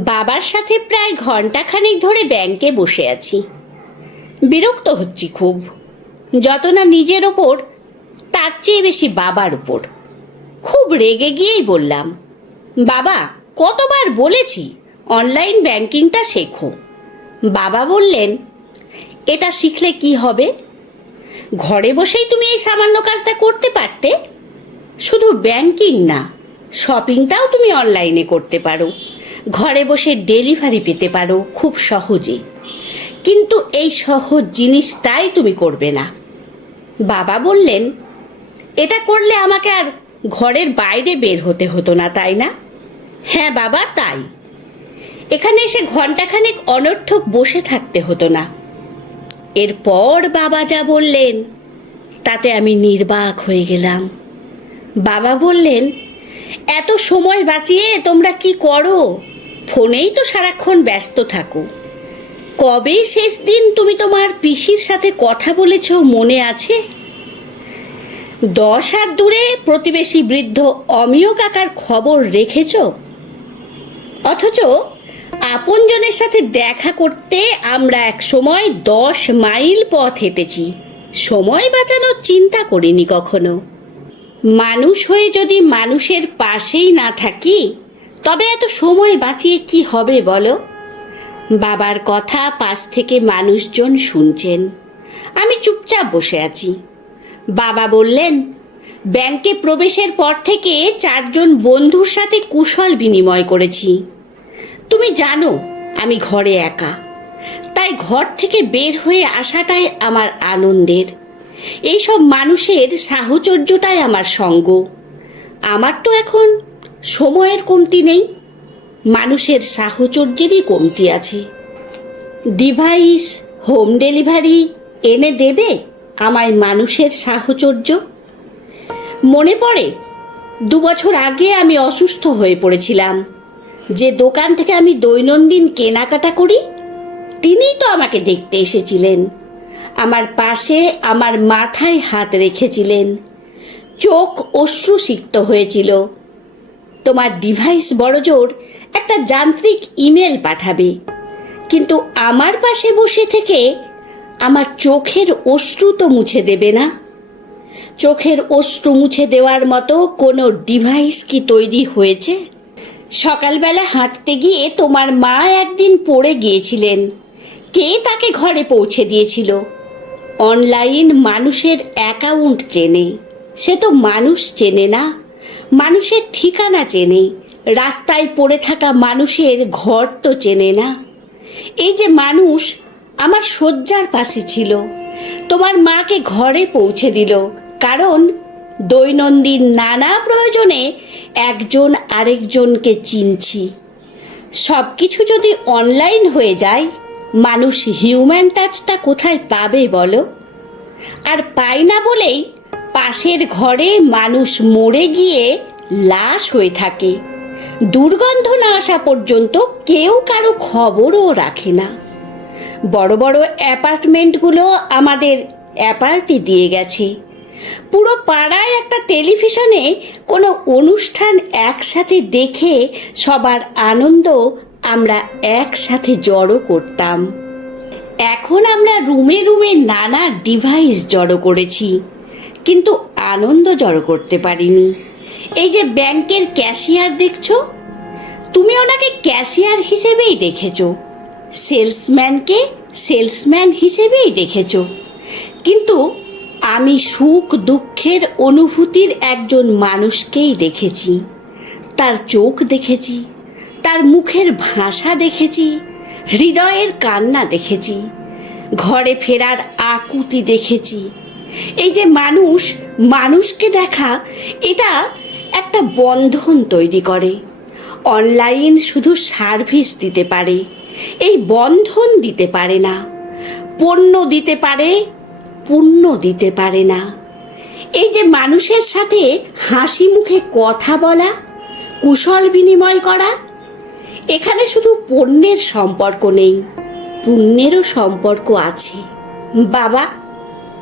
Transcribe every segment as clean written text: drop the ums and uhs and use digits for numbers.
বাবার সাথে প্রায় ঘন্টাখানেক ধরে ব্যাংকে বসে আছি। বিরক্ত হচ্ছি খুব, যত না নিজের ওপর তার চেয়ে বেশি বাবার উপর। খুব রেগে গিয়েই বললাম, বাবা কতবার বলেছি অনলাইন ব্যাংকিংটা শেখো। বাবা বললেন, এটা শিখলে কি হবে? ঘরে বসেই তুমি এই সামান্য কাজটা করতে পারতে। শুধু ব্যাংকিং না, শপিংটাও তুমি অনলাইনে করতে পারো। ঘরে বসে ডেলিভারি পেতে পারো খুব সহজে। কিন্তু এই সহজ জিনিসটাই তুমি করবে না। বাবা বললেন, এটা করলে আমাকে আর ঘরের বাইরে বের হতে হতো না, তাই না? হ্যাঁ বাবা, তাই। এখানে এসে ঘন্টাখানেক অনর্থক বসে থাকতে হতো না। এরপর বাবা যা বললেন তাতে আমি নির্বাক হয়ে গেলাম। বাবা বললেন, এত সময় বাঁচিয়ে তোমরা কি করো? ফোনেই তো সারাক্ষণ ব্যস্ত থাকো। কবে শেষ দিন তুমি তোমার পিসির সাথে কথা বলেছ মনে আছে? 10 হাত দূরে প্রতিবেশী বৃদ্ধ অমিয় কাকার খবর রেখেছ? অথচ আপনজনের সাথে দেখা করতে আমরা এক সময় 10 মাইল পথ হেঁটেছি। সময় বাঁচানোর চিন্তা করিনি কখনো। মানুষ হয়ে যদি মানুষের পাশেই না থাকি, তবে এত সময় বাঁচিয়ে কি হবে বলো? বাবার কথা পাশ থেকে মানুষজন শুনছেন, আমি চুপচাপ বসে আছি। বাবা বললেন, ব্যাংকে প্রবেশের পর থেকে 4 জন বন্ধুর সাথে কুশল বিনিময় করেছি। তুমি জানো আমি ঘরে একা, তাই ঘর থেকে বের হয়ে আসাটাই আমার আনন্দের। এইসব মানুষের সাহচর্যটাই আমার সঙ্গ। আমার তো এখন সময়ের কমতি নেই, মানুষের সাহচর্যেরই কমতি আছে। ডিভাইস, হোম ডেলিভারি এনে দেবে আমায় মানুষের সাহচর্য। মনে পড়ে 2 বছর আগে আমি অসুস্থ হয়ে পড়েছিলাম। যে দোকান থেকে আমি দৈনন্দিন কেনাকাটা করি, তিনিই তো আমাকে দেখতে এসেছিলেন। আমার পাশে আমার মাথায় হাত রেখেছিলেন। চোখ অশ্রুসিক্ত হয়েছিল। তোমার ডিভাইস বড়জোর একটা যান্ত্রিক ইমেল পাঠাবে, কিন্তু আমার পাশে বসে থেকে আমার চোখের অশ্রু তো মুছে দেবে না। চোখের অশ্রু মুছে দেওয়ার মতো কোনো ডিভাইস কি তৈরি হয়েছে? সকালবেলা হাঁটতে গিয়ে তোমার মা একদিন পড়ে গিয়েছিলেন। কে তাকে ঘরে পৌঁছে দিয়েছিল? অনলাইন মানুষের অ্যাকাউন্ট চেনে, সে তো মানুষ চেনে না। মানুষের ঠিকানা চেনে, রাস্তায় পড়ে থাকা মানুষের ঘর তো চেনে না। এই যে মানুষ আমার শয্যার পাশে ছিল, তোমার মাকে ঘরে পৌঁছে দিল, কারণ দৈনন্দিন নানা প্রয়োজনে একজন আরেকজনকে চিনছি। সব কিছু যদি অনলাইন হয়ে যায়, মানুষ হিউম্যান টাচটা কোথায় পাবে বলো? আর পায় না বলেই পাশের ঘরে মানুষ মরে গিয়ে লাশ হয়ে থাকে। দুর্গন্ধ না আসা পর্যন্ত কেউ কারো খবরও রাখে না। বড় বড় অ্যাপার্টমেন্টগুলো আমাদের অ্যাপার্টি দিয়ে গেছে। পুরো পাড়ায় একটা টেলিভিশনে কোনো অনুষ্ঠান একসাথে দেখে সবার আনন্দ আমরা একসাথে জড়ো করতাম। এখন আমরা রুমে রুমে নানা ডিভাইস জড়ো করেছি, কিন্তু আনন্দ জড়ো করতে পারিনি। এই যে ব্যাংকের ক্যাশিয়ার দেখছো, তুমি ওনাকে ক্যাশিয়ার হিসেবেই দেখেছো, সেলসম্যানকে সেলসম্যান হিসেবেই দেখেছো, কিন্তু আমি সুখ দুঃখের অনুভূতির একজন মানুষকেই দেখেছি। তার চোখ দেখেছি, তার মুখের ভাষা দেখেছি, হৃদয়ের কান্না দেখেছি, ঘরে ফেরার আকুতি দেখেছি। এই যে মানুষ মানুষকে দেখা, এটা একটা বন্ধন তৈরি করে। অনলাইন শুধু সার্ভিস দিতে পারে, এই বন্ধন দিতে পারে না। পণ্য দিতে পারে, পুণ্য দিতে পারে না। এই যে মানুষের সাথে হাসি মুখে কথা বলা, কুশল বিনিময় করা, এখানে শুধু পণ্যের সম্পর্ক নেই, পুণ্যেরও সম্পর্ক আছে। বাবা,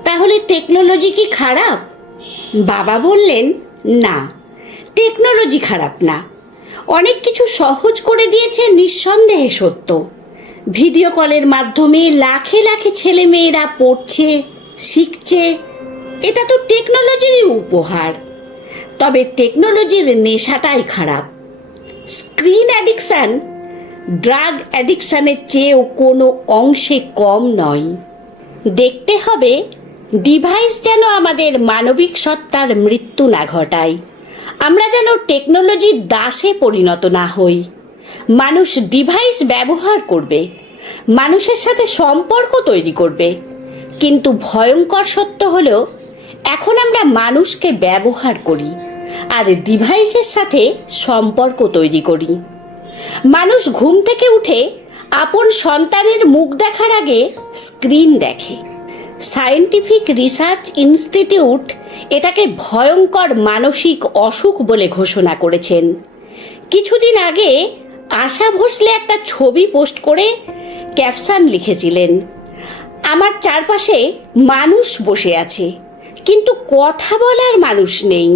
তাহলে টেকনোলজি কি খারাপ? বাবা বললেন, না, টেকনোলজি খারাপ না। অনেক কিছু সহজ করে দিয়েছে নিঃসন্দেহে সত্য। ভিডিও কলের মাধ্যমে লাখে লাখে ছেলে মেয়েরা পড়ছে, শিখছে, এটা তো টেকনোলজিরই উপহার। তবে টেকনোলজির নেশাটাই খারাপ। স্ক্রিন অ্যাডিকশান ড্রাগ অ্যাডিকশানের চেয়েও কোনো অংশে কম নয়। দেখতে হবে ডিভাইস যেন আমাদের মানবিক সত্তার মৃত্যু না ঘটায়। আমরা যেন টেকনোলজির দাসে পরিণত না হই। মানুষ ডিভাইস ব্যবহার করবে, মানুষের সাথে সম্পর্ক তৈরি করবে, কিন্তু ভয়ঙ্কর সত্য হলো এখন আমরা মানুষকে ব্যবহার করি আর ডিভাইসের সাথে সম্পর্ক তৈরি করি। মানুষ ঘুম থেকে উঠে আপন সন্তানের মুখ দেখার আগে স্ক্রিন দেখে। সায়েন্টিফিক রিসার্চ ইনস্টিটিউট এটাকে ভয়ঙ্কর মানসিক অসুখ বলে ঘোষণা করেছেন। কিছুদিন আগে আশা ভোসলে একটা ছবি পোস্ট করে ক্যাপশন লিখেছিলেন, আমার চারপাশে মানুষ বসে আছে কিন্তু কথা বলার মানুষ নেই,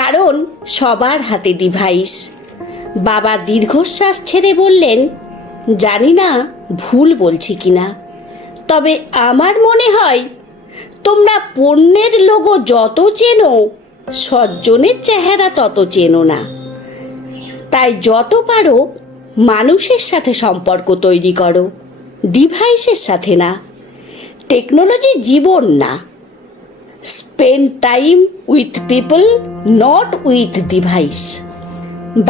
কারণ সবার হাতে ডিভাইস। বাবা দীর্ঘশ্বাস ছেড়ে বললেন, জানি না ভুল বলছি কিনা, তবে আমার মনে হয় তোমরা পণ্যের লোগো যত চেনো সজ্জনের চেহারা তত চেনো না। তাই যত পারো মানুষের সাথে সম্পর্ক তৈরি করো, ডিভাইসের সাথে না। টেকনোলজি জীবন না। Spend time with people, not with device.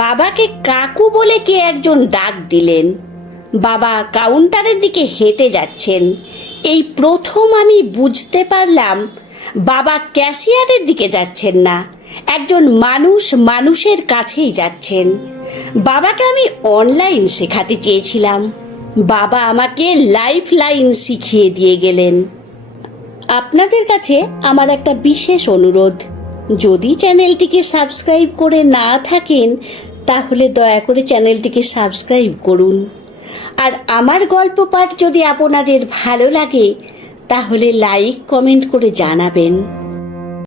বাবাকে কাকু বলে কে একজন ডাক দিলেন। বাবা কাউন্টারের দিকে হেঁটে যাচ্ছেন। এই প্রথম আমি বুঝতে পারলাম বাবা ক্যাশিয়ারের দিকে যাচ্ছেন না, একজন মানুষ মানুষের কাছেই যাচ্ছেন। বাবাকে আমি অনলাইন শেখাতে চেয়েছিলাম, বাবা আমাকে লাইফ লাইন শিখিয়ে দিয়ে গেলেন। আপনাদের কাছে আমার একটা বিশেষ অনুরোধ, যদি চ্যানেলটিকে সাবস্ক্রাইব করে না থাকেন তাহলে দয়া করে চ্যানেলটিকে সাবস্ক্রাইব করুন। আর আমার গল্প পাঠ যদি আপনাদের ভালো লাগে তাহলে লাইক কমেন্ট করে জানাবেন।